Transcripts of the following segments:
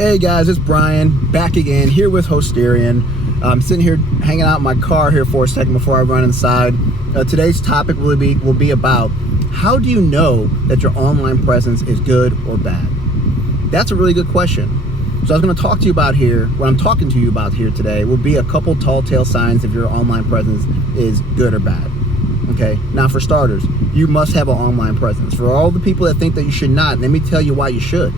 Hey guys, it's Brian back again here with Hostirian. I'm sitting here hanging out in my car here for a second before I run inside. Today's topic will be about how do you know that your online presence is good or bad? That's a really good question. So I was going to talk to you about here, what I'm talking to you about here today will be a couple tall tale signs if your online presence is good or bad. Okay, now for starters, you must have an online presence. For all the people that think that you should not, let me tell you why you should.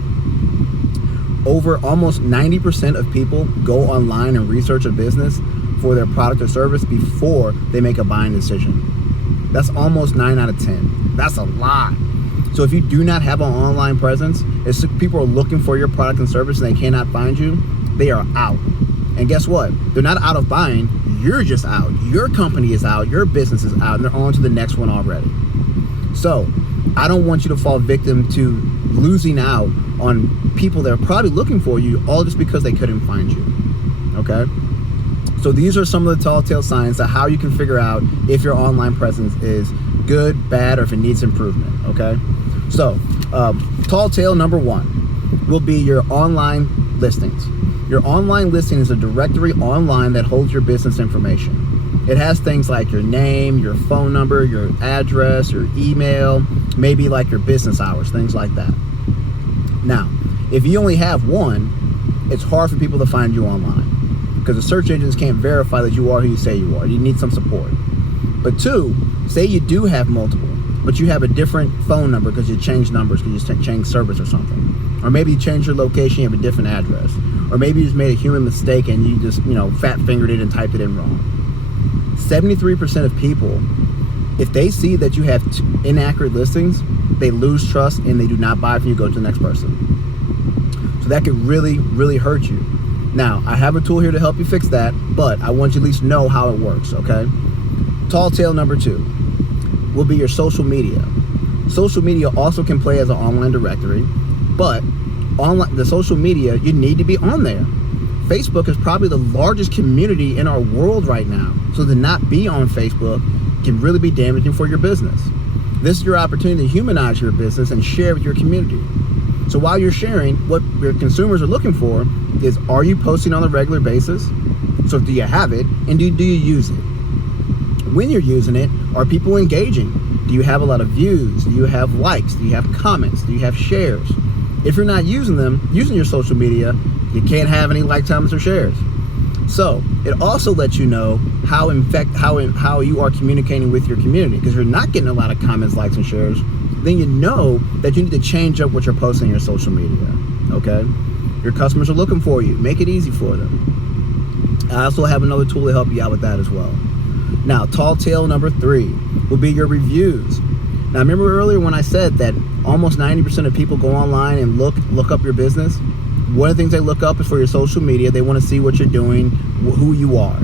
Over almost 90% of people go online and research a business for their product or service before they make a buying decision. That's almost 9 out of 10. That's a lot. So if you do not have an online presence, if people are looking for your product and service and they cannot find you, they are out. And guess what? They're not out of buying, you're just out. Your company is out, your business is out, and they're on to the next one already. So I don't want you to fall victim to losing out on people that are probably looking for you all just because they couldn't find you. Okay? So these are some of the tall tale signs of how you can figure out if your online presence is good, bad, or if it needs improvement. Okay? So tall tale number 1 will be your online listings. Your online listing is a directory online that holds your business information. It has things like your name, your phone number, your address, your email, maybe like your business hours, things like that. Now, if you only have one, it's hard for people to find you online because the search engines can't verify that you are who you say you are. You need some support. But 2, say you do have multiple, but you have a different phone number because you changed numbers because you changed service or something. Or maybe you changed your location, you have a different address. Or maybe you just made a human mistake and you just, fat fingered it and typed it in wrong. 73% of people, if they see that you have inaccurate listings, they lose trust and they do not buy from you, go to the next person. So that could really, really hurt you. Now, I have a tool here to help you fix that, but I want you to at least know how it works, okay? Tall tale number 2 will be your social media. Social media also can play as an online directory, but the social media, you need to be on there. Facebook is probably the largest community in our world right now. So to not be on Facebook can really be damaging for your business. This is your opportunity to humanize your business and share with your community. So while you're sharing, what your consumers are looking for is, are you posting on a regular basis? So do you have it, and do you use it? When you're using it, are people engaging? Do you have a lot of views? Do you have likes? Do you have comments? Do you have shares? If you're not using your social media, you can't have any like, comments, or shares. So it also lets you know how you are communicating with your community, because you're not getting a lot of comments, likes, and shares. Then you know that you need to change up what you're posting on your social media. Okay? Your customers are looking for you. Make it easy for them. I also have another tool to help you out with that as well. Now, tall tale number 3 will be your reviews. Now, remember earlier when I said that almost 90% of people go online and look up your business? One of the things they look up is for your social media. They want to see what you're doing, who you are.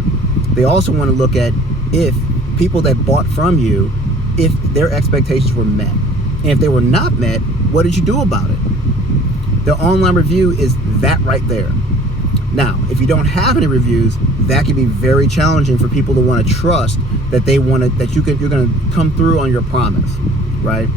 They also want to look at if people that bought from you, if their expectations were met. And if they were not met, what did you do about it? The online review is that right there. Now, if you don't have any reviews, that can be very challenging for people to want to trust that you're going to come through on your promise, right?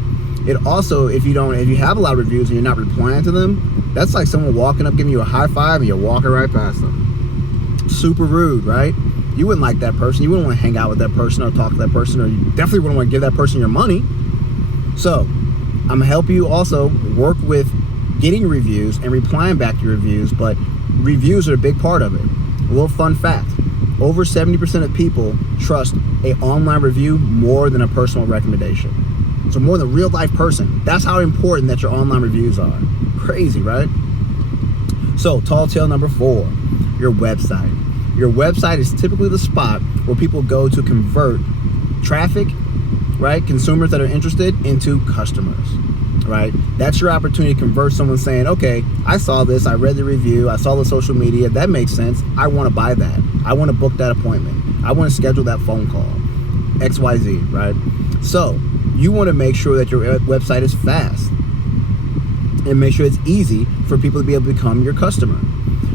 It also, if you have a lot of reviews and you're not replying to them, that's like someone walking up, giving you a high five, and you're walking right past them. Super rude, right? You wouldn't like that person. You wouldn't want to hang out with that person or talk to that person, or you definitely wouldn't want to give that person your money. So I'm going to help you also work with getting reviews and replying back to your reviews, but reviews are a big part of it. A little fun fact, over 70% of people trust an online review more than a personal recommendation. So more than a real life person. That's how important that your online reviews are. Crazy, right? So tall tale number 4, your website. Your website is typically the spot where people go to convert traffic, right? Consumers that are interested into customers, right? That's your opportunity to convert someone saying, okay, I saw this, I read the review, I saw the social media, that makes sense. I want to buy that. I want to book that appointment. I want to schedule that phone call, XYZ, right? So you want to make sure that your website is fast and make sure it's easy for people to be able to become your customer.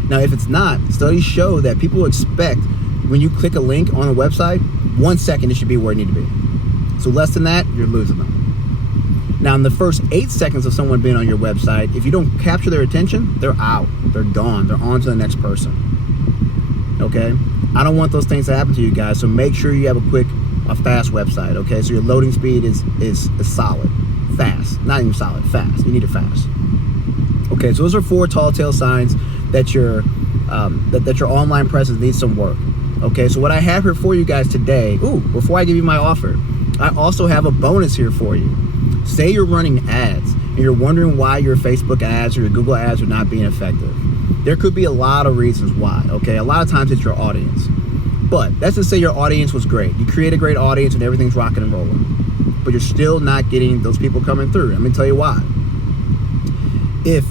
Now, if it's not, studies show that people expect when you click a link on a website, 1 second it should be where it needs to be. So less than that, you're losing them. Now, in the first 8 seconds of someone being on your website, if you don't capture their attention, they're out. They're gone. They're on to the next person. Okay? I don't want those things to happen to you guys, so make sure you have a fast website, okay? So your loading speed is solid. Fast. Not even solid. Fast. You need it fast. Okay, so those are 4 tall tale signs that your online presence needs some work. Okay, so what I have here for you guys today, before I give you my offer, I also have a bonus here for you. Say you're running ads and you're wondering why your Facebook ads or your Google ads are not being effective. There could be a lot of reasons why, okay? A lot of times it's your audience. But let's just say your audience was great. You create a great audience and everything's rocking and rolling. But you're still not getting those people coming through. I'm gonna tell you why. If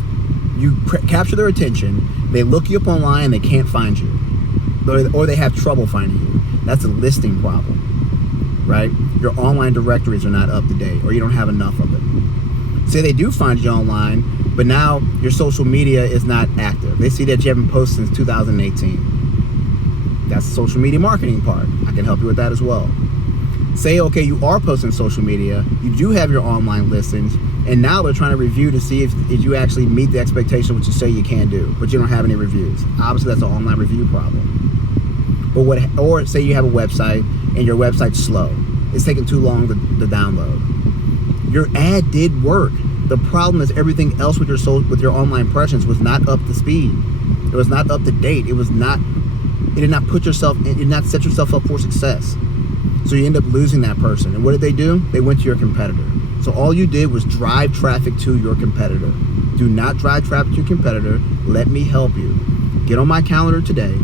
you capture their attention, they look you up online and they can't find you. Or they have trouble finding you. That's a listing problem, right? Your online directories are not up to date, or you don't have enough of it. Say they do find you online, but now your social media is not active. They see that you haven't posted since 2018. That's the social media marketing part. I can help you with that as well. Say, okay, you are posting social media, you do have your online listings, and now they're trying to review to see if you actually meet the expectation of what you say you can do, but you don't have any reviews. Obviously, that's an online review problem. Or say you have a website and your website's slow. It's taking too long to download. Your ad did work. The problem is everything else with your online presence was not up to speed. It was not up to date. It did not set yourself up for success. So you end up losing that person. And what did they do? They went to your competitor. So all you did was drive traffic to your competitor. Do not drive traffic to your competitor. Let me help you. Get on my calendar today,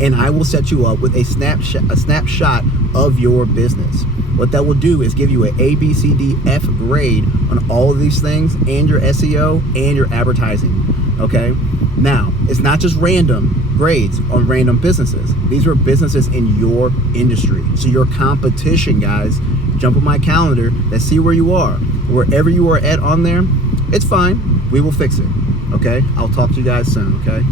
and I will set you up with a snapshot of your business. What that will do is give you an A, B, C, D, F grade on all of these things, and your SEO and your advertising, okay? Now, it's not just random grades on random businesses. These are businesses in your industry. So your competition, guys, jump on my calendar, let's see where you are. Wherever you are at on there, it's fine. We will fix it, okay? I'll talk to you guys soon, okay?